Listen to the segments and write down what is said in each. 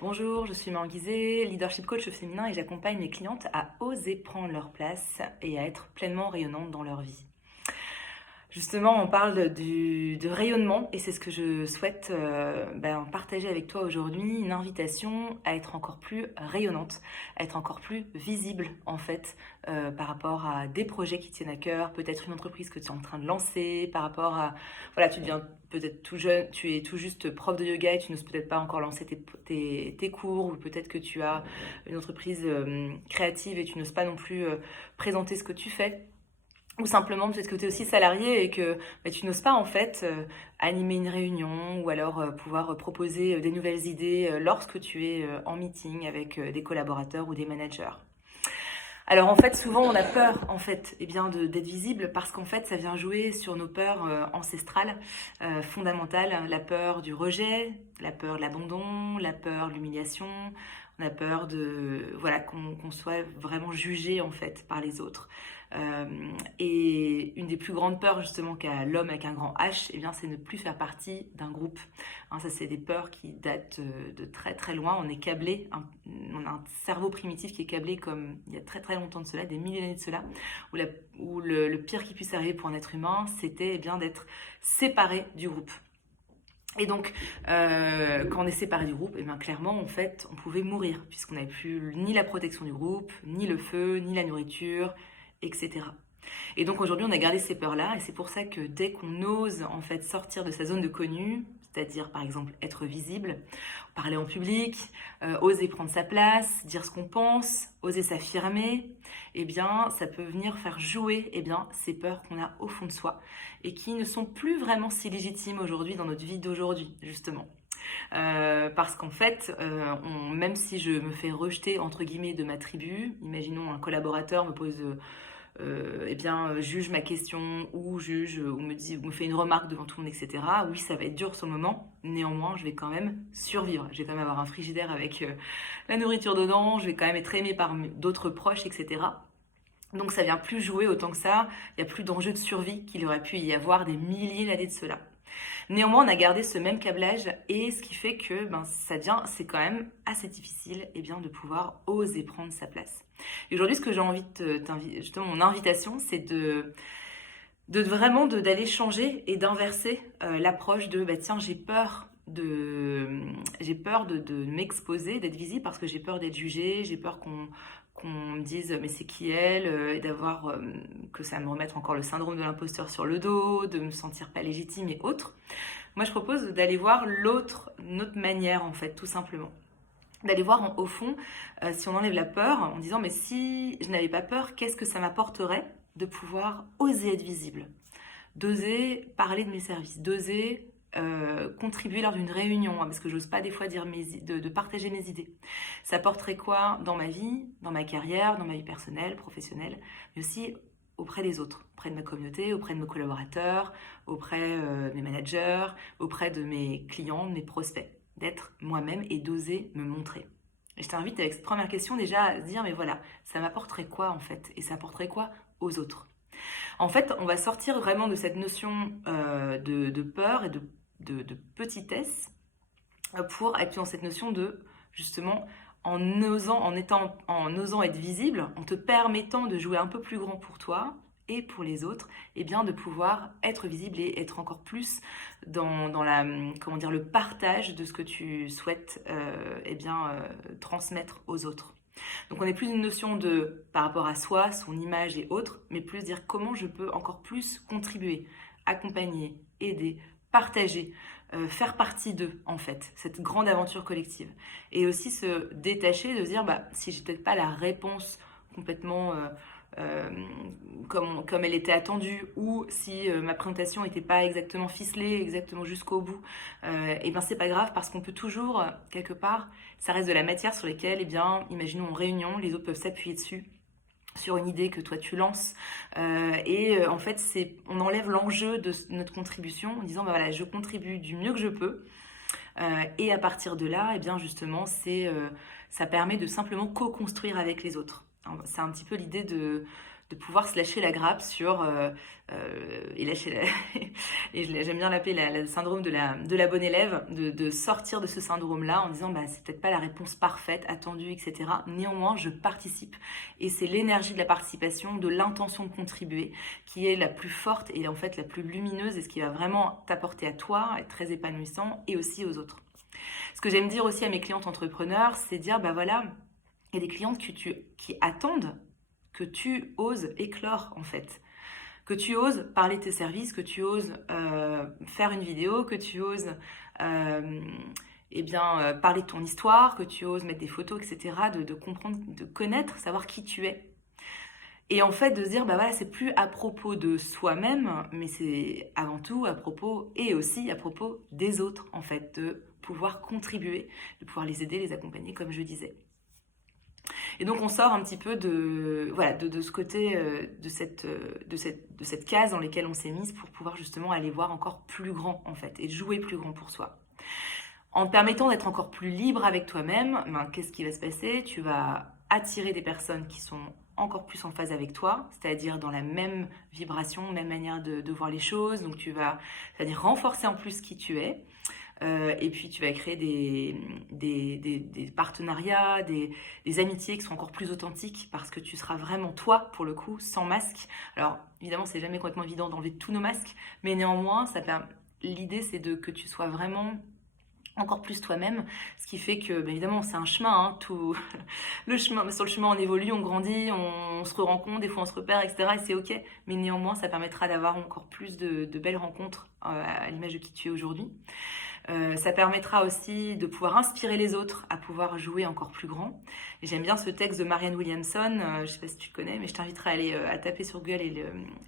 Bonjour, je suis Marie Guizet, leadership coach féminin et j'accompagne mes clientes à oser prendre leur place et à être pleinement rayonnantes dans leur vie. Justement, on parle de rayonnement et c'est ce que je souhaite partager avec toi aujourd'hui, une invitation à être encore plus rayonnante, à être encore plus visible en fait par rapport à des projets qui tiennent à cœur, peut-être une entreprise que tu es en train de lancer, par rapport à, voilà, tu deviens peut-être tout jeune, tu es tout juste prof de yoga et tu n'oses peut-être pas encore lancer tes cours, ou peut-être que tu as une entreprise créative et tu n'oses pas non plus présenter ce que tu fais. Ou simplement peut-être que tu es aussi salarié et que tu n'oses pas en fait animer une réunion ou alors pouvoir proposer des nouvelles idées lorsque tu es en meeting avec des collaborateurs ou des managers. Alors en fait souvent on a peur en fait d'être visible parce qu'en fait ça vient jouer sur nos peurs ancestrales fondamentales, la peur du rejet, la peur de l'abandon, la peur de l'humiliation, on a peur de voilà qu'on soit vraiment jugé en fait par les autres. Euh, et une des plus grandes peurs justement qu'a l'homme avec un grand H, eh bien, c'est ne plus faire partie d'un groupe. Hein, ça, c'est des peurs qui datent de très très loin. On est câblé, on a un cerveau primitif qui est câblé comme il y a très très longtemps de cela, des milliers d'années de cela, où le pire qui puisse arriver pour un être humain, c'était bien d'être séparé du groupe. Et donc, quand on est séparé du groupe, et bien clairement, en fait, on pouvait mourir, puisqu'on n'avait plus ni la protection du groupe, ni le feu, ni la nourriture, etc. Et donc aujourd'hui, on a gardé ces peurs-là, et c'est pour ça que dès qu'on ose en fait sortir de sa zone de connu, c'est-à-dire par exemple être visible, parler en public, oser prendre sa place, dire ce qu'on pense, oser s'affirmer, eh bien ça peut venir faire jouer ces peurs qu'on a au fond de soi et qui ne sont plus vraiment si légitimes aujourd'hui dans notre vie d'aujourd'hui justement. Parce qu'en fait, même si je me fais rejeter entre guillemets de ma tribu, imaginons un collaborateur me pose juge ma question ou juge ou me fait une remarque devant tout le monde, etc. Oui, ça va être dur sur le moment. Néanmoins, je vais quand même survivre. Je vais quand même avoir un frigidaire avec la nourriture dedans. Je vais quand même être aimée par d'autres proches, etc. Donc ça vient plus jouer autant que ça. Il n'y a plus d'enjeu de survie qu'il aurait pu y avoir des milliers d'années de cela. Néanmoins, on a gardé ce même câblage et ce qui fait que c'est quand même assez difficile de pouvoir oser prendre sa place. Et aujourd'hui, ce que j'ai envie de t'inviter, justement, mon invitation, c'est d'aller changer et d'inverser l'approche de tiens, j'ai peur de m'exposer, d'être visible parce que j'ai peur d'être jugée, j'ai peur qu'on me dise mais c'est qui elle et d'avoir que ça me remette encore le syndrome de l'imposteur sur le dos, de me sentir pas légitime et autres. Moi je propose d'aller voir une autre manière en fait, tout simplement. D'aller voir au fond si on enlève la peur en disant mais si je n'avais pas peur, qu'est-ce que ça m'apporterait de pouvoir oser être visible, d'oser parler de mes services, d'oser contribuer lors d'une réunion, hein, parce que j'ose pas des fois dire de partager mes idées. Ça apporterait quoi dans ma vie, dans ma carrière, dans ma vie personnelle, professionnelle, mais aussi auprès des autres, auprès de ma communauté, auprès de mes collaborateurs, auprès de mes managers, auprès de mes clients, de mes prospects, d'être moi-même et d'oser me montrer. Et je t'invite avec cette première question déjà à se dire, mais voilà, ça m'apporterait quoi en fait? Et ça apporterait quoi aux autres? En fait, on va sortir vraiment de cette notion de peur et de petitesse pour être dans cette notion de, justement, en osant être visible, en te permettant de jouer un peu plus grand pour toi et pour les autres, et bien de pouvoir être visible et être encore plus dans le partage de ce que tu souhaites transmettre aux autres. Donc on n'est plus une notion de par rapport à soi, son image et autres, mais plus dire comment je peux encore plus contribuer, accompagner, aider, partager, faire partie d'eux en fait, cette grande aventure collective. Et aussi se détacher de se dire si j'ai peut-être pas la réponse complètement euh, comme elle était attendue, ou si ma présentation n'était pas exactement ficelée, exactement jusqu'au bout, et bien c'est pas grave parce qu'on peut toujours, quelque part, ça reste de la matière sur laquelle, imaginons en réunion, les autres peuvent s'appuyer dessus sur une idée que toi tu lances en fait on enlève l'enjeu de notre contribution en disant voilà, je contribue du mieux que je peux et à partir de là justement ça permet de simplement co-construire avec les autres. C'est un petit peu l'idée de de pouvoir se lâcher la grappe sur et lâcher j'aime bien l'appeler le syndrome de la bonne élève, de sortir de ce syndrome-là en disant c'est peut-être pas la réponse parfaite, attendue, etc. Néanmoins, je participe et c'est l'énergie de la participation, de l'intention de contribuer qui est la plus forte et en fait la plus lumineuse et ce qui va vraiment t'apporter à toi, être très épanouissant et aussi aux autres. Ce que j'aime dire aussi à mes clientes entrepreneurs, c'est dire voilà, il y a des clientes qui attendent que tu oses éclore en fait, que tu oses parler de tes services, que tu oses faire une vidéo, que tu oses parler de ton histoire, que tu oses mettre des photos, etc., de comprendre, de connaître, savoir qui tu es. Et en fait, de se dire, voilà, c'est plus à propos de soi-même, mais c'est avant tout à propos, et aussi à propos des autres, en fait, de pouvoir contribuer, de pouvoir les aider, les accompagner, comme je disais. Et donc on sort un petit peu de ce côté, de cette case dans laquelle on s'est mise pour pouvoir justement aller voir encore plus grand en fait et jouer plus grand pour soi. En te permettant d'être encore plus libre avec toi-même, qu'est-ce qui va se passer? Tu vas attirer des personnes qui sont encore plus en phase avec toi, c'est-à-dire dans la même vibration, même manière de voir les choses. Donc c'est-à-dire renforcer en plus qui tu es. Et puis tu vas créer des partenariats, des amitiés qui sont encore plus authentiques parce que tu seras vraiment toi pour le coup, sans masque. Alors évidemment c'est jamais complètement évident d'enlever tous nos masques, mais néanmoins l'idée c'est que tu sois vraiment encore plus toi-même, ce qui fait que évidemment c'est un chemin, tout sur le chemin on évolue, on grandit, on se rencontre, des fois on se repère, etc. et c'est ok, mais néanmoins ça permettra d'avoir encore plus de belles rencontres à l'image de qui tu es aujourd'hui. Ça permettra aussi de pouvoir inspirer les autres à pouvoir jouer encore plus grand. Et j'aime bien ce texte de Marianne Williamson, je ne sais pas si tu le connais, mais je t'inviterai à aller à taper sur Google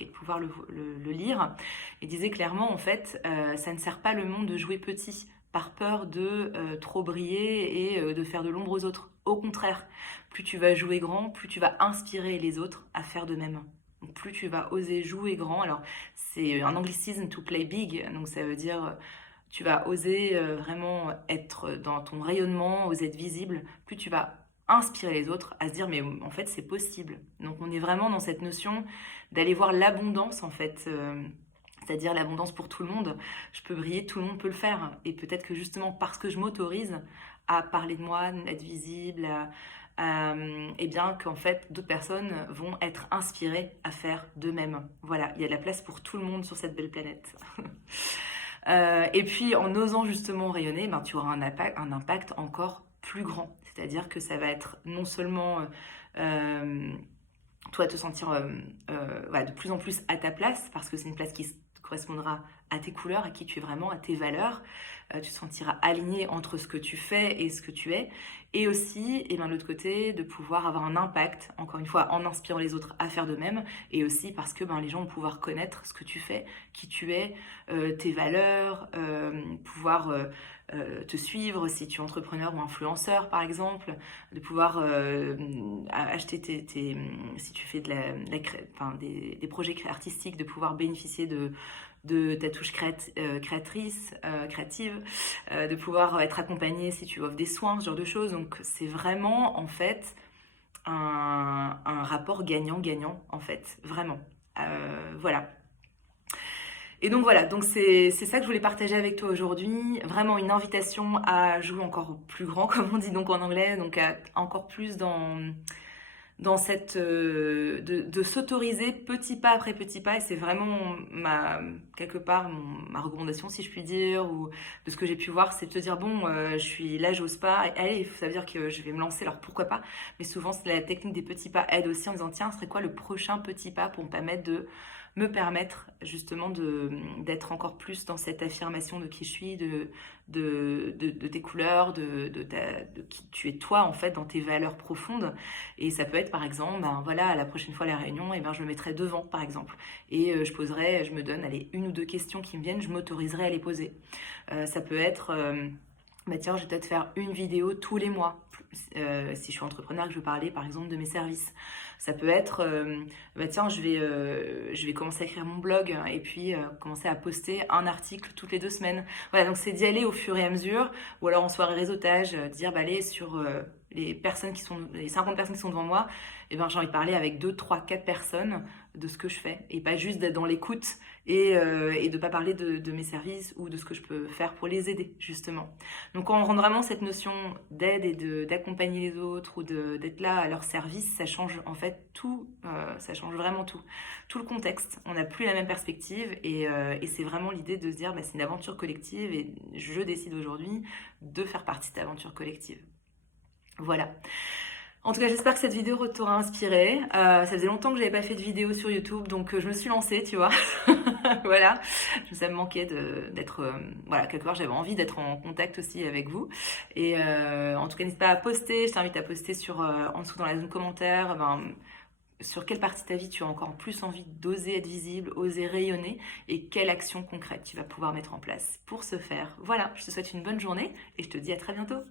et pouvoir le lire. Il disait clairement, en fait, ça ne sert pas le monde de jouer petit par peur de trop briller et de faire de l'ombre aux autres. Au contraire, plus tu vas jouer grand, plus tu vas inspirer les autres à faire de même. Donc plus tu vas oser jouer grand. Alors c'est un anglicisme, to play big, donc ça veut dire tu vas oser vraiment être dans ton rayonnement, oser être visible, plus tu vas inspirer les autres à se dire mais en fait c'est possible. Donc on est vraiment dans cette notion d'aller voir l'abondance en fait, c'est-à-dire l'abondance pour tout le monde. Je peux briller, tout le monde peut le faire. Et peut-être que justement parce que je m'autorise à parler de moi, être visible, et bien qu'en fait d'autres personnes vont être inspirées à faire d'eux-mêmes. Voilà, il y a de la place pour tout le monde sur cette belle planète. Et puis en osant justement rayonner, tu auras un impact encore plus grand. C'est-à-dire que ça va être non seulement toi te sentir de plus en plus à ta place, parce que c'est une place qui correspondra à tes couleurs, à qui tu es vraiment, à tes valeurs. Tu te sentiras aligné entre ce que tu fais et ce que tu es. Et aussi, de l'autre côté, de pouvoir avoir un impact, encore une fois, en inspirant les autres à faire de même. Et aussi parce que les gens vont pouvoir connaître ce que tu fais, qui tu es, tes valeurs, pouvoir te suivre si tu es entrepreneur ou influenceur, par exemple. De pouvoir acheter si tu fais des projets artistiques, de pouvoir bénéficier de ta touche créative, de pouvoir être accompagné si tu offres des soins, ce genre de choses. Donc c'est vraiment en fait un rapport gagnant-gagnant en fait, vraiment. Voilà. Et donc voilà, donc c'est ça que je voulais partager avec toi aujourd'hui. Vraiment une invitation à jouer encore plus grand, comme on dit donc en anglais, donc à encore plus dans cette de s'autoriser petit pas après petit pas, et c'est vraiment quelque part ma recommandation si je puis dire, ou de ce que j'ai pu voir, c'est de te dire bon je suis là, j'ose pas, allez, ça veut dire que je vais me lancer, alors pourquoi pas, mais souvent la technique des petits pas aide aussi en disant tiens, ce serait quoi le prochain petit pas pour me permettre justement d'être encore plus dans cette affirmation de qui je suis, de tes couleurs, de qui tu es toi en fait, dans tes valeurs profondes. Et ça peut être par exemple, voilà, la prochaine fois à la réunion, je me mettrai devant par exemple. Et je me donne une ou deux questions qui me viennent, je m'autoriserai à les poser. Ça peut être... tiens, je vais peut-être faire une vidéo tous les mois, si je suis entrepreneur, que je veux parler par exemple de mes services. Ça peut être, tiens, je vais commencer à écrire mon blog et puis commencer à poster un article toutes les 2 semaines. Voilà, donc c'est d'y aller au fur et à mesure, ou alors en soirée réseautage, dire, allez, sur les 50 personnes qui sont devant moi, eh ben, j'ai envie de parler avec 2, 3, 4 personnes de ce que je fais et pas juste d'être dans l'écoute et de pas parler de mes services ou de ce que je peux faire pour les aider justement. Donc quand on rend vraiment cette notion d'aide et d'accompagner les autres ou d'être là à leur service, ça change en fait tout, ça change vraiment tout le contexte. On n'a plus la même perspective et c'est vraiment l'idée de se dire c'est une aventure collective et je décide aujourd'hui de faire partie de cette aventure collective. Voilà. En tout cas, j'espère que cette vidéo t'aura inspiré. Ça faisait longtemps que j'avais pas fait de vidéo sur YouTube, donc je me suis lancée, tu vois. Voilà. Ça me manquait d'être... voilà, quelque part, j'avais envie d'être en contact aussi avec vous. Et en tout cas, n'hésite pas à poster. Je t'invite à poster en dessous dans la zone commentaire. Sur quelle partie de ta vie tu as encore plus envie d'oser être visible, oser rayonner et quelle action concrète tu vas pouvoir mettre en place pour ce faire. Voilà, je te souhaite une bonne journée et je te dis à très bientôt.